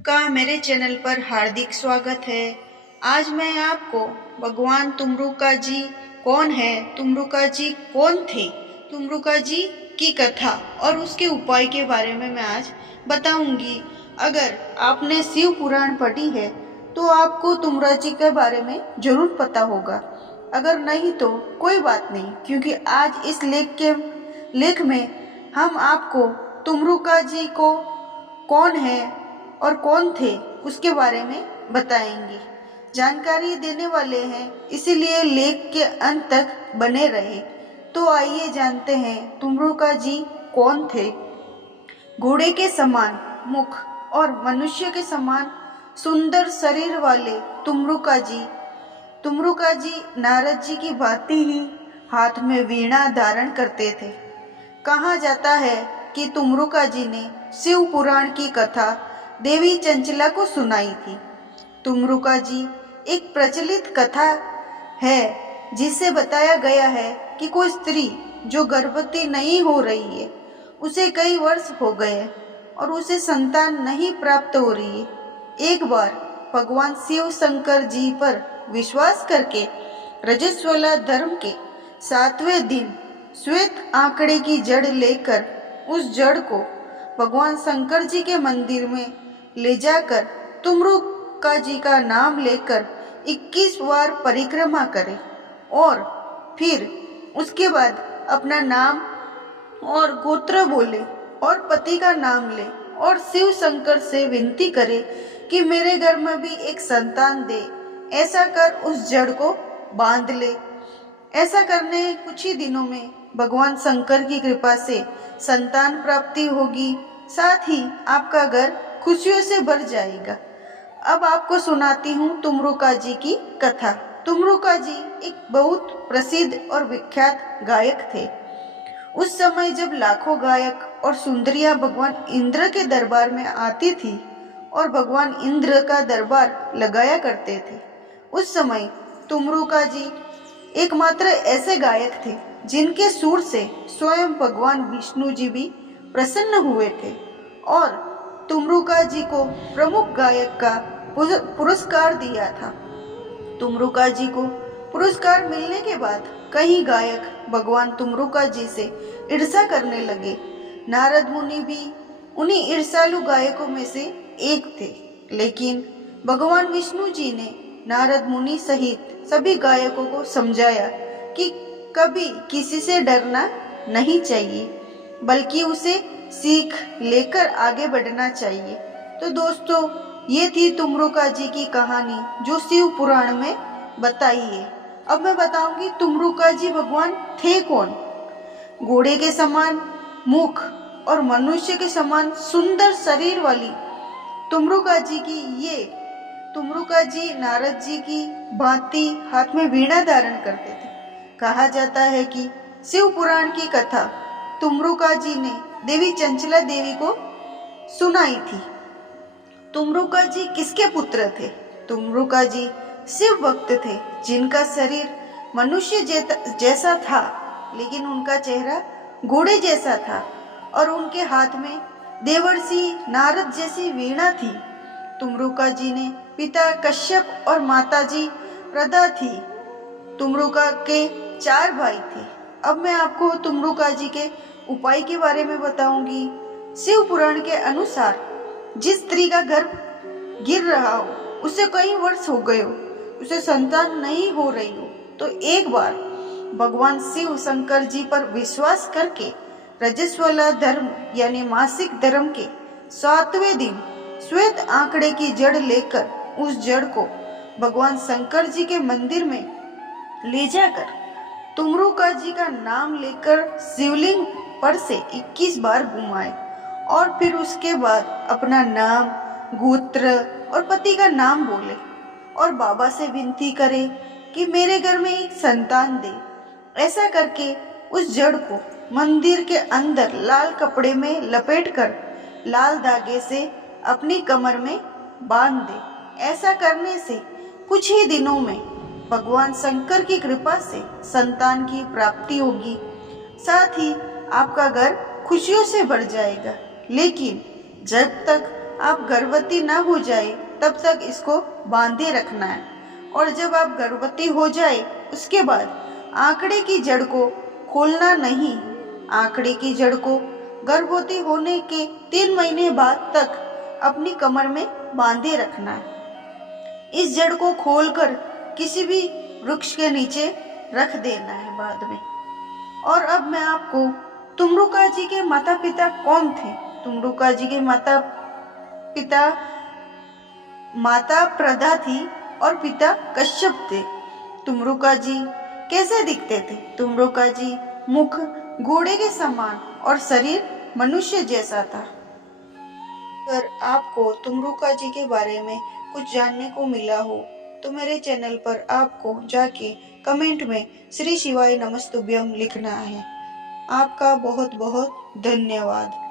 का मेरे चैनल पर हार्दिक स्वागत है। आज मैं आपको भगवान तुमरुका जी कौन है, तुमरुका जी कौन थे, तुमरुका जी की कथा और उसके उपाय के बारे में मैं आज बताऊंगी। अगर आपने शिव पुराण पढ़ी है तो आपको तुमरा जी के बारे में जरूर पता होगा। अगर नहीं तो कोई बात नहीं, क्योंकि आज इस लेख में हम आपको तुमरुका जी को कौन है और कौन थे उसके बारे में बताएंगे, जानकारी देने वाले हैं, इसीलिए लेख के अंत तक बने रहे। तो आइए जानते हैं तुमरुका जी कौन थे। घोड़े के समान मुख और मनुष्य के समान सुंदर शरीर वाले तुमरुका जी नारद जी की भांति ही हाथ में वीणा धारण करते थे। कहा जाता है कि तुमरुका जी ने शिव पुराण की कथा देवी चंचला को सुनाई थी। तुमरुका जी एक प्रचलित कथा है जिससे बताया गया है कि कोई स्त्री जो गर्भवती नहीं हो रही है, उसे कई वर्ष हो गए और उसे संतान नहीं प्राप्त हो रही है। एक बार भगवान शिव शंकर जी पर विश्वास करके रजस्वला धर्म के 7वें दिन श्वेत आंकड़े की जड़ लेकर उस जड़ को भगवान शंकर जी के मंदिर में ले जाकर तुमरुका जी का नाम लेकर 21 बार परिक्रमा करें और फिर उसके बाद अपना नाम और गोत्र बोले और पति का नाम ले और शिव शंकर से विनती करे कि मेरे घर में भी एक संतान दे। ऐसा कर उस जड़ को बांध ले। ऐसा करने कुछ ही दिनों में भगवान शंकर की कृपा से संतान प्राप्ति होगी, साथ ही आपका घर खुशियों से भर जाएगा। अब आपको सुनाती हूँ तुमरुका जी की कथा। तुमरुका जी एक बहुत प्रसिद्ध और विख्यात गायक थे। उस समय जब लाखों गायक और सुंदरियां भगवान इंद्र के दरबार में आती थी और भगवान इंद्र का दरबार लगाया करते थे, उस समय तुमरुका जी एकमात्र ऐसे गायक थे जिनके सुर से स्वयं भगवान विष्णु जी भी प्रसन्न हुए थे और तुमरुका जी को प्रमुख गायक का पुरस्कार दिया था। तुमरुका जी को पुरस्कार मिलने के बाद कई गायक भगवान तुमरुका जी से ईर्ष्या करने लगे। नारद मुनि भी उन्हीं ईर्ष्यालु गायकों में से एक थे, लेकिन भगवान विष्णु जी ने नारद मुनि सहित सभी गायकों को समझाया कि कभी किसी से डरना नहीं चाहिए, बल्कि उसे सीख लेकर आगे बढ़ना चाहिए। तो दोस्तों, ये थी तुमरुका जी की कहानी जो शिव पुराण में बताई है। अब मैं बताऊंगी तुमरुका जी भगवान थे कौन। घोड़े के समान मुख और मनुष्य के समान सुंदर शरीर वाली तुमरुका जी नारद जी की भांति हाथ में वीणा धारण करते थे। कहा जाता है कि शिव पुराण की कथा तुमरुका जी ने देवी चंचला देवी को सुनाई थी। तुमरुका जी किसके पुत्र थे? तुमरुका जी शिव भक्त थे जिनका शरीर मनुष्य जैसा था, लेकिन उनका चेहरा घोड़े जैसा था और उनके हाथ में देवर्षि नारद जैसी वीणा थी। तुमरुका जी ने पिता कश्यप और माताजी प्रदा थी। तुमरुका के 4 भाई थे। अब मैं आपको तुमरुका जी के उपाय के बारे में बताऊंगी। शिव पुराण के अनुसार जिस स्त्री का गर्भ गिर रहा हो, उसे कई वर्ष हो गए हो, उसे संतान नहीं हो रही हो, तो एक बार भगवान शिव शंकर जी पर विश्वास करके रजस्वला धर्म यानी मासिक धर्म के 7वें दिन श्वेत आंकड़े की जड़ लेकर उस जड़ को भगवान शंकर जी के मंदिर में ले जाकर तुमरुका जी का नाम लेकर शिवलिंग पर से 21 बार घुमाए और फिर उसके बाद अपना नाम, गोत्र और पति का नाम बोले और बाबा से विनती करे कि मेरे घर में एक संतान दे। ऐसा करके उस जड़ को मंदिर के अंदर लाल कपड़े में लपेटकर लाल धागे से अपनी कमर में बांध दे। ऐसा करने से कुछ ही दिनों में भगवान शंकर की कृपा से संतान की प्राप्ति होगी, साथ ही आपका घर खुशियों से भर जाएगा। लेकिन जब तक आप गर्भवती ना हो जाए तब तक इसको बांधे रखना है। और जब आप गर्भवती हो जाए उसके बाद आंकड़े की जड़ को खोलना नहीं। आंकड़े की जड़ को गर्भवती होने के 3 महीने बाद तक अपनी कमर में बांधे रखना है। इस जड़ को खोलकर किसी भी वृक्ष के नीचे रख देना है बाद में। और अब मैं आपको तुमरुका जी के माता पिता कौन थे। तुमरुका जी के माता प्रदा थी और पिता कश्यप थे। तुमरुका जी कैसे दिखते थे। तुमरुका जी मुख घोड़े के समान और शरीर मनुष्य जैसा था। अगर आपको तुमरुका जी के बारे में कुछ जानने को मिला हो तो मेरे चैनल पर आपको जाके कमेंट में श्री शिवाय नमस्तुभ्यम लिखना है। आपका बहुत बहुत धन्यवाद।